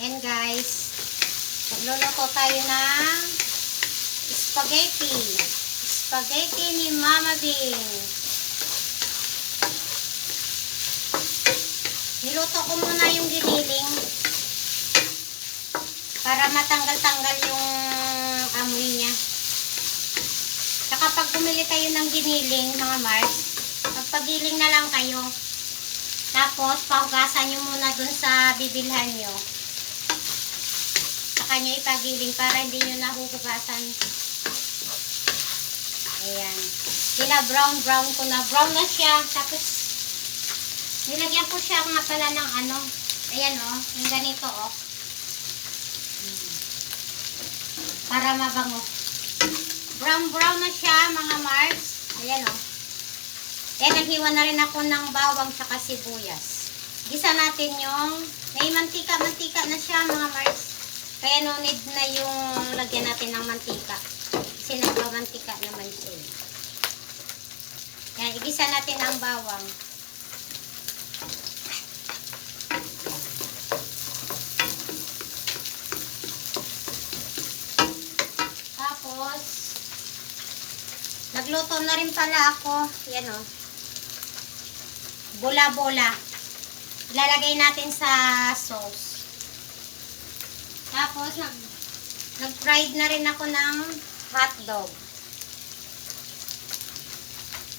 Yan guys. Magluluto tayo ng spaghetti. Spaghetti ni Mama Bing. Niluto ko muna yung giniling para matanggal-tanggal yung amoy niya. Saka pag bumili kayo ng giniling, mga Mars, magpagiling na lang kayo. Tapos, pahugasan nyo muna dun sa bibilhan nyo. Saka nyo ipagiling para hindi nyo nahuhugasan. Ayan. Brown ko na. Brown na siya. Tapos, nilagyan ko siya nga pala ng ano. Ayan o. Yung ganito o. Para mabango. Brown na siya mga Mars. Ayan o. Kaya naghiwa na rin ako ng bawang saka sibuyas. Gisa natin yung, may mantika na siya mga Mars. Kaya no need na yung lagyan natin ng mantika. Kasi nagmamantika naman siya. Kaya igisa natin ang bawang. Tapos, nagluto na rin pala ako. Yan o. Bola-bola. Ilalagay natin sa sauce. Tapos, nag-fried na rin ako ng hotdog.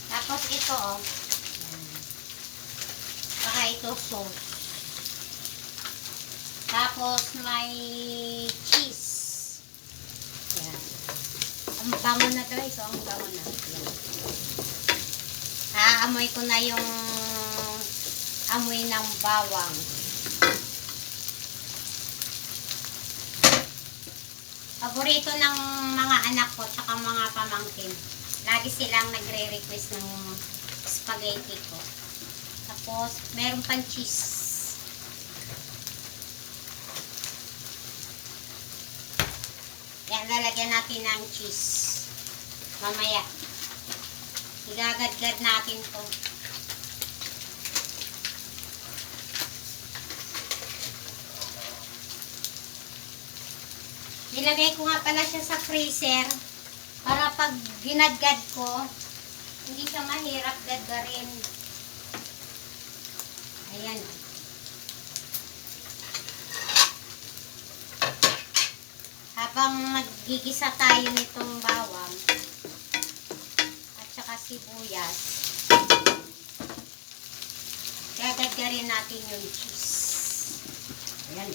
Tapos, ito o. Saka ito sauce. Tapos, may cheese. Yan. Ang bango na guys. Ang bango na. Yan. Aamoy ko na yung amoy ng bawang. Paborito ng mga anak ko tsaka mga pamangkin. Lagi silang nagre-request ng spaghetti ko. Tapos, meron pang cheese. Yan, lalagyan natin ng cheese. Mamaya. Igagadgad natin to. Nilagay ko nga pala siya sa freezer para pag ginadgad ko, hindi siya mahirap gadgarin. Ayan. Habang naggigisa tayo nitong bawang at saka sibuyas, gagadgarin natin yung cheese. Ayan.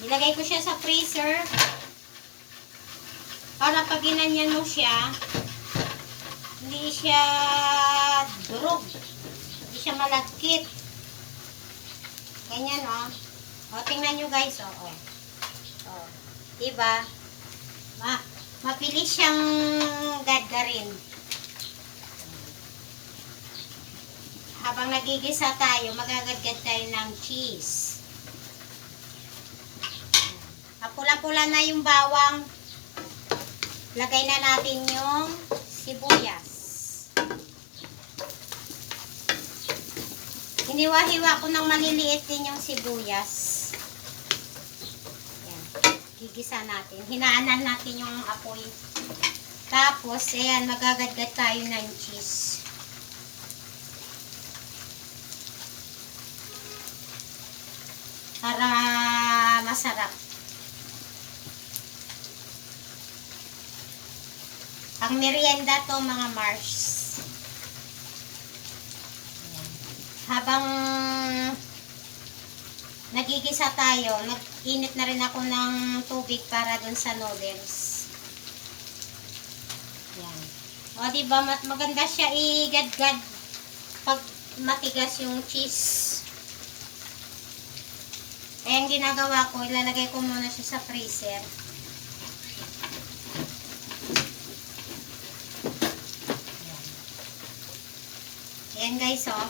Nilagay ko siya sa freezer para pag ginanyan mo siya, hindi siya durog, hindi siya malagkit. Ganyan o. O, tingnan nyo guys o. O. Diba? Mabilis siyang gadgarin. Habang nagigisa tayo, magagadgad tayo ng cheese. Pula-pula na yung bawang. Lagay na natin yung sibuyas. Hiniwa-hiwa ko ng maliliit din yung sibuyas. Ayan. Gigisa natin. Hinaanan natin yung apoy. Tapos, ayan, magagadgad tayo ng cheese. Para masarap. Ang merienda to mga Mars. Habang nagigisa tayo, nag-init na rin ako ng tubig para dun sa noodles. Yan. O diba, maganda siya i-gadgad pag matigas yung cheese. Kaya ang ginagawa ko, ilalagay ko muna siya sa freezer. Ayan guys, oh.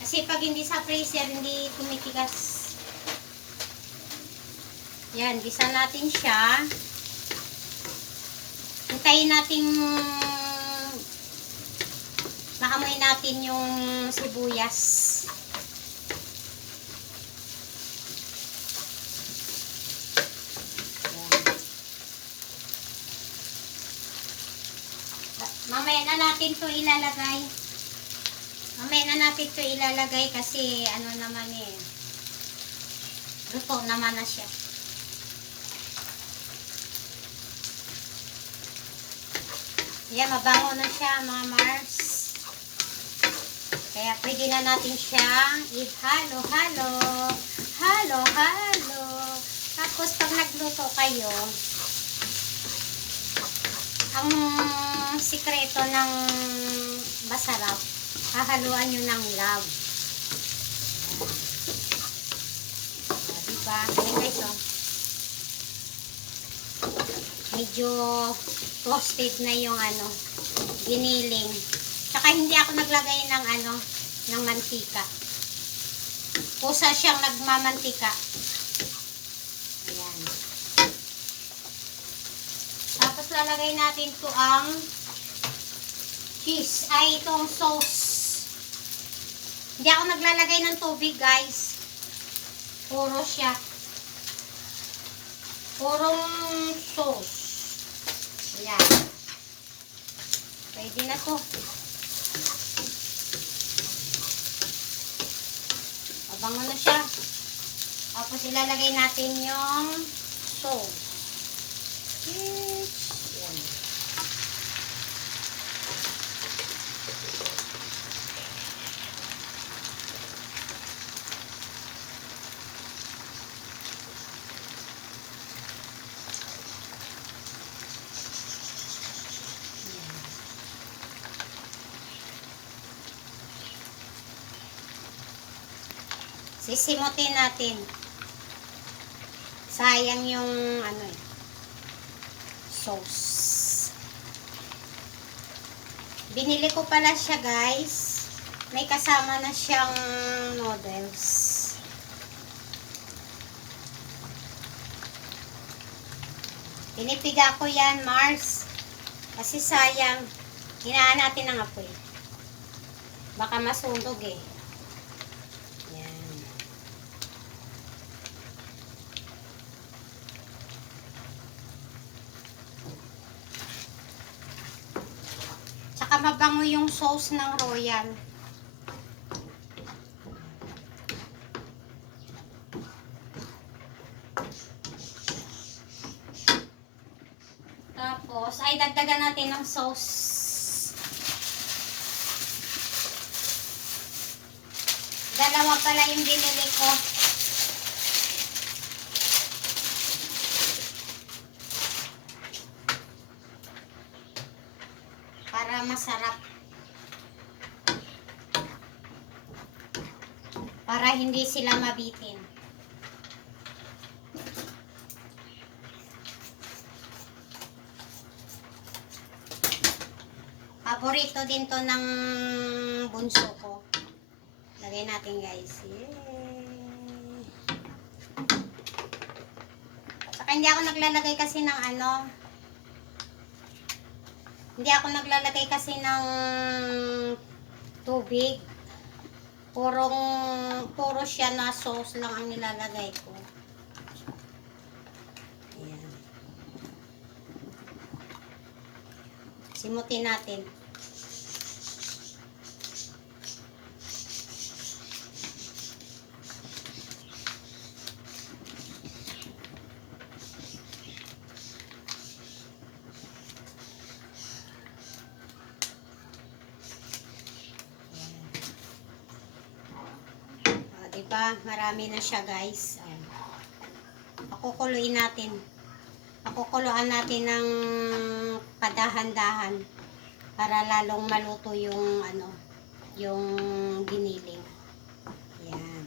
Kasi pag hindi sa freezer, hindi tumitigas. Yan, gisa natin siya. Hintayin natin Naamoy natin yung sibuyas. Mamaya na natin to ilalagay. Mamaya na natin to ilalagay kasi ano naman eh. Luto naman na siya. Yan, mabango na siya mga Mars. Kaya pwede na natin siyang i-halo-halo. Halo-halo. Tapos pag nagluto kayo, ang sikreto ng masarap, hahaluan nyo ng love. Diba? Ayan guys, oh. Medyo toasted na yung ano, giniling. Tsaka hindi ako naglagay ng ano, ng mantika. Kusa siyang nagmamantika. Ayan. Tapos lalagay natin to ang cheese. Ay, itong sauce. Hindi ako naglalagay ng tubig, guys. Puro siya. Purong sauce. Ayan. Pwede na to. Mabango na siya. Tapos ilalagay natin yung sauce. Ayan. Sisimutin natin. Sayang yung ano eh, sauce. Binili ko pala siya, guys. May kasama na siyang noodles. Pinipiga ko yan, Mars. Kasi sayang. Hinaan natin ng apoy. Baka masunog eh. Tsaka mabango yung sauce ng Royal. Tapos, ay dagdagan natin ng sauce. Dalawa pala yung binili ko. Para masarap. Para hindi sila mabitin. Paborito din to ng bunso ko. Lagay natin, guys. Yay! Saka hindi ako naglalagay kasi ng ano, hindi ako naglalagay kasi ng tubig. Puro siya na sauce lang ang nilalagay ko. Ayan. Simutin natin. Diba? Marami na siya, guys. Ayan. Pakukuluin natin. Pakukuluan natin ng padahan-dahan para lalong maluto yung ano, yung giniling. Ayan.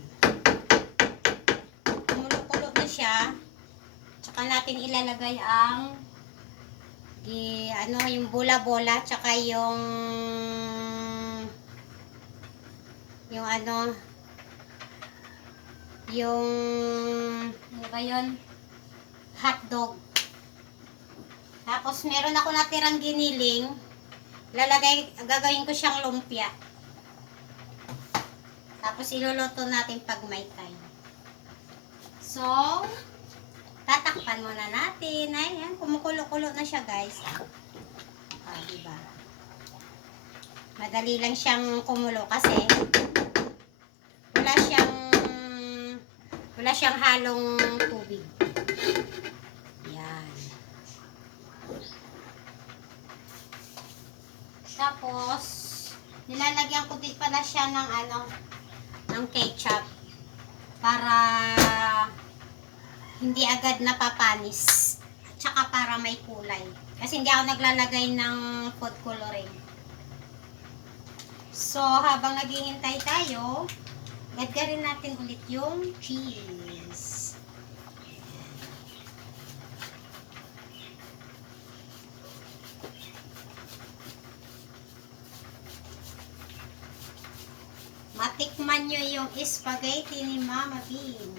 Kumulo-kulo na siya. Tsaka natin ilalagay ang ano, yung bola-bola tsaka yung ano, yung ano ba yun? Hotdog. Tapos meron ako natirang giniling. Gagawin ko siyang lumpia. Tapos iluluto natin pag may time. So, tatakpan muna natin. Ayan, kumukulo-kulo na siya, guys. Diba? Madali lang siyang kumulo kasi wala siyang halong tubig. Yan. Tapos, nilalagyan ko din pala siya ng ketchup para hindi agad napapanis. At saka para may kulay. Kasi hindi ako naglalagay ng food coloring. So, habang naghihintay tayo, gadgarin natin ulit yung cheese. Matikman nyo yung spaghetti ni Mama Bean.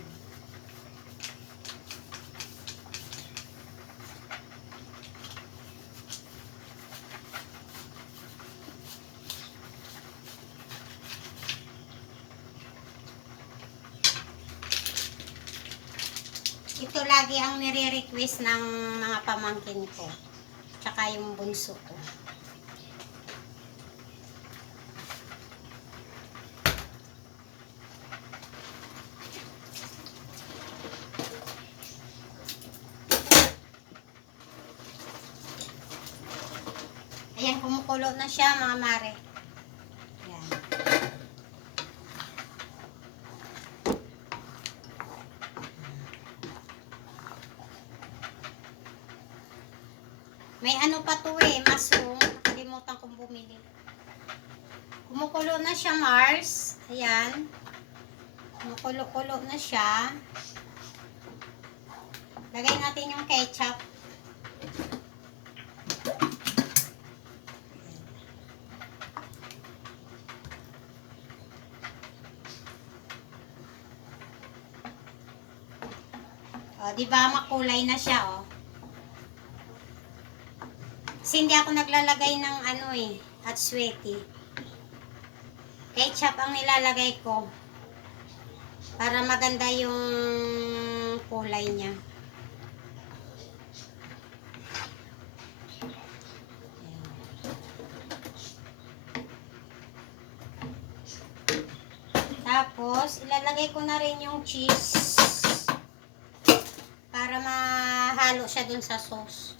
Ito lagi ang nire-request ng mga pamangkin ko. Tsaka yung bunso ko. Ayan, kumukulo na siya mga mare. Ayan. May ano pa to mushroom. Nakalimutan kong bumili. Kumukulo na siya, Mars. Ayan. Kumukulo-kulo na siya. Lagay natin yung ketchup. O, diba makulay na siya, oh. Kasi hindi ako naglalagay ng at sweaty. Ketchup ang nilalagay ko. Para maganda yung kulay niya. Tapos, ilalagay ko na rin yung cheese. Para mahalo siya dun sa sauce.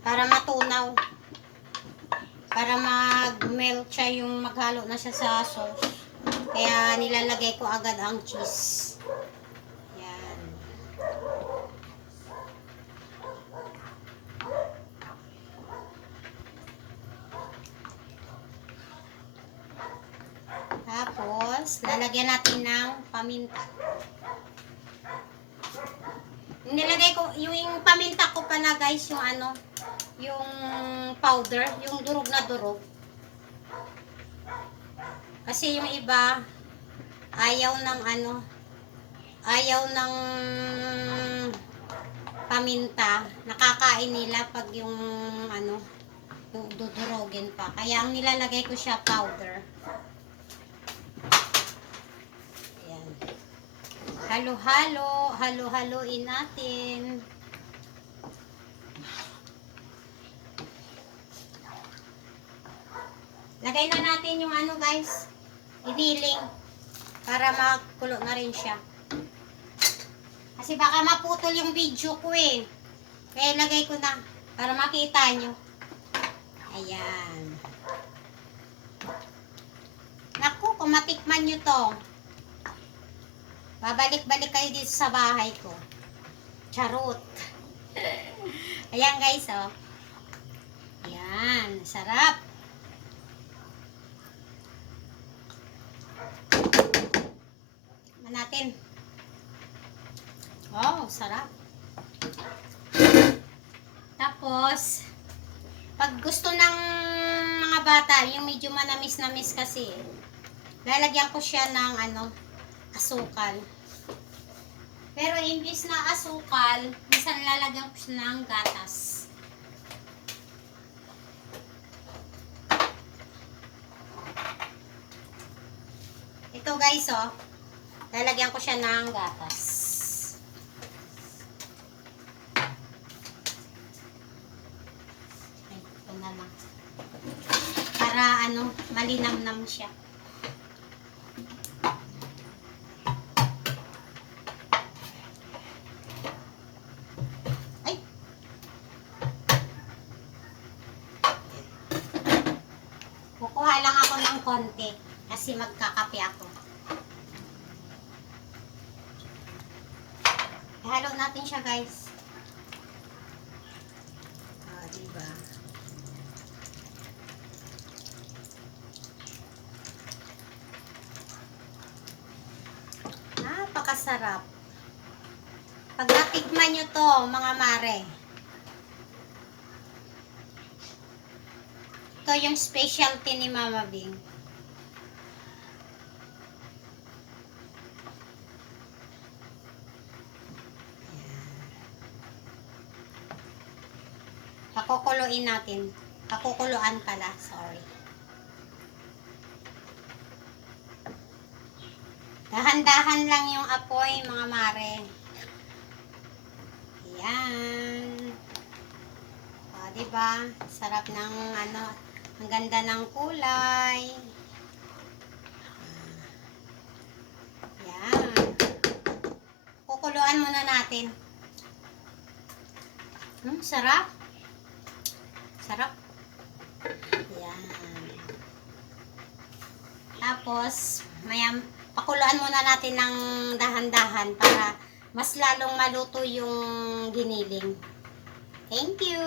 Para matunaw. Para mag-melt siya yung maghalo na siya sa sauce. Kaya nilalagay ko agad ang cheese. Yan. Tapos, lalagyan natin ng paminta. Nilagay ko, yung paminta ko pa na guys, yung powder, yung durog na durog. Kasi yung iba, ayaw ng paminta. Nakakain nila pag yung yung dudurogin pa. Kaya ang nilalagay ko siya powder. Ayan. Halo-haloin natin. Lagay na natin yung guys, iniling para makulo na rin siya. Kasi baka maputol yung video ko Kaya lagay ko na para makita nyo. Ayan. Naku, kung matikman nyo to, babalik-balik kayo dito sa bahay ko. Charot. Ayan guys, oh. Ayan, sarap. Natin. Oh, sarap. Tapos, pag gusto ng mga bata, yung medyo manamis-namis kasi, lalagyan ko siya ng asukal. Pero hindi imbis na asukal, minsan lalagyan ko siya ng gatas. Ito guys, oh. Lalagyan ko siya ng gatas. Ay, ito na lang. Para ano, malinamnam siya. Ay! Kukuha lang ako ng konti kasi magkakape ako. Halo natin siya, guys. Ah, diba? Napakasarap. Pag natikman nyo to, mga mare. Ito yung specialty ni Mama Bing. Pakukuluin natin. Pakukuluan pala, sorry. Dahan-dahan lang yung apoy, mga mare. Ayan. O, diba? Sarap ng ano, ang ganda ng kulay. Ayan. Kukuluan muna natin. Sarap. Sarap. Ayan. Tapos, pakuluan muna natin ng dahan-dahan para mas lalong maluto yung giniling. Thank you!